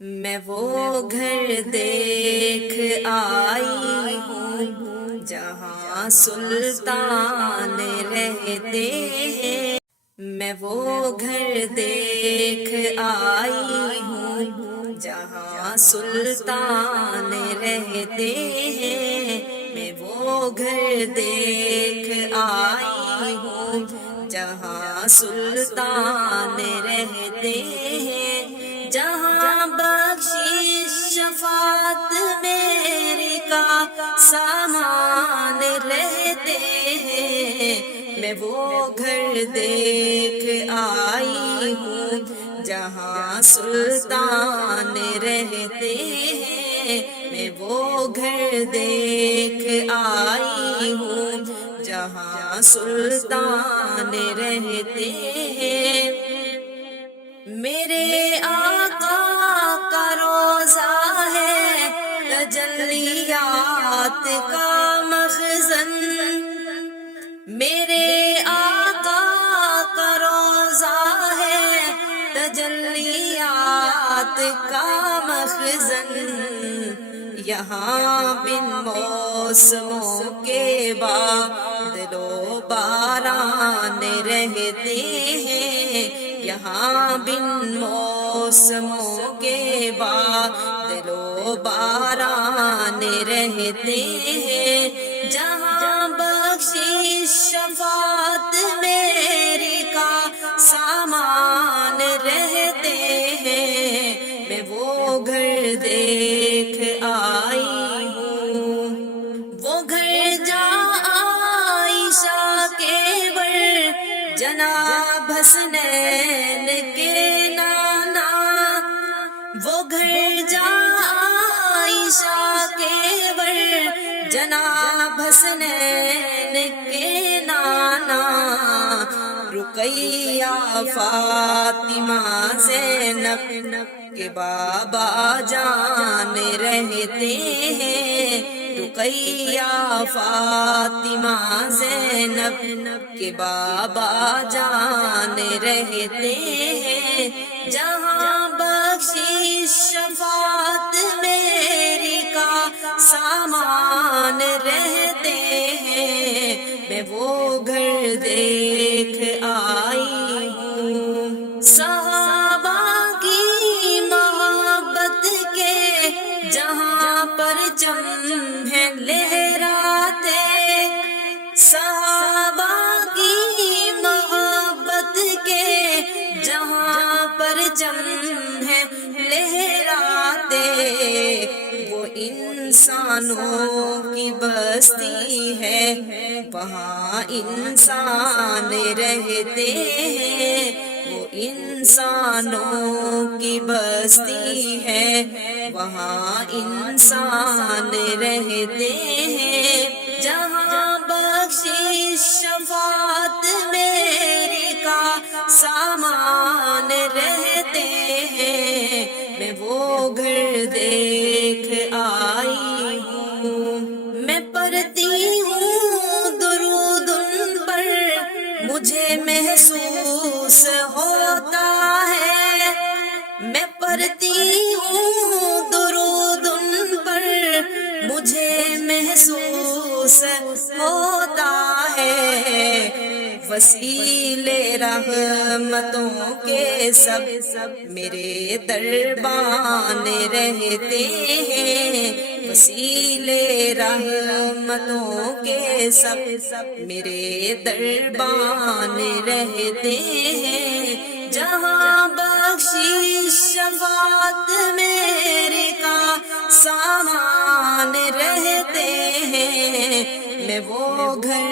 میں وہ گھر دیکھ آئی ہوں جہاں سلطان رہتے ہیں، میں وہ گھر دیکھ آئی ہوں جہاں سلطان رہتے ہیں، میں وہ گھر دیکھ آئی ہوں جہاں سلطان رہتے ہیں، جہاں بخشش شفاعت میری کا سامان رہتے ہیں، میں وہ گھر دیکھ آئی ہوں جہاں سلطان رہتے ہیں، میں وہ گھر دیکھ آئی ہوں جہاں سلطان رہتے ہیں۔ میرے آقا کا روضہ ہے تجلیات کا مخزن، میرے آقا کا روضہ ہے تجلیات کا مخزن، یہاں بن موسموں کے بادل و باران رہتے ہیں، یہاں بن موسموں کے بادل و باران رہتے ہیں، جہاں بخشش شفاعت میری کا سامان رہتے ہیں، میں وہ گھر دیکھ آئی ہوں، وہ گھر جہاں عائشہ کے ور جناب حسنین کے نانا، وہ گھر جہاں عائشہ کے ور جناب حسنین کے نانا، رقیہ فاطمہ زینب کے بابا جان رہتے ہیں، رقیہ فاطمہ زینب کے بابا جان رہتے ہیں، جہاں بخشش شفاعت میری کا سامان رہتے ہیں، میں وہ گھر دیکھ آئی ہوں، صحابہ کی محبت کے جہاں پرچم ہے لہراتے، صحابہ کی محبت کے جہاں پرچم ہے لہراتے، وہ انسانوں کی بستی ہے وہاں انسان رہتے ہیں، وہ انسانوں کی بستی ہے وہاں انسان رہتے ہیں، جہاں بخشش شفاعت میری کا سامان رہتے ہیں، میں وہ گھر دیکھ آئی ہوں، میں پڑھتی ہوں درود ان پر مجھے محسوس ہوتا ہے، میں پڑھتی ہوں درود ان پر مجھے محسوس ہوتا ہے، وسیلے رحمتوں کے سب میرے دربان رہتے ہیں، وسیلے رحمتوں کے سب میرے دربان رہتے ہیں، جہاں بخشش شفاعت میری کا سامان رہتے ہیں، میں وہ گھر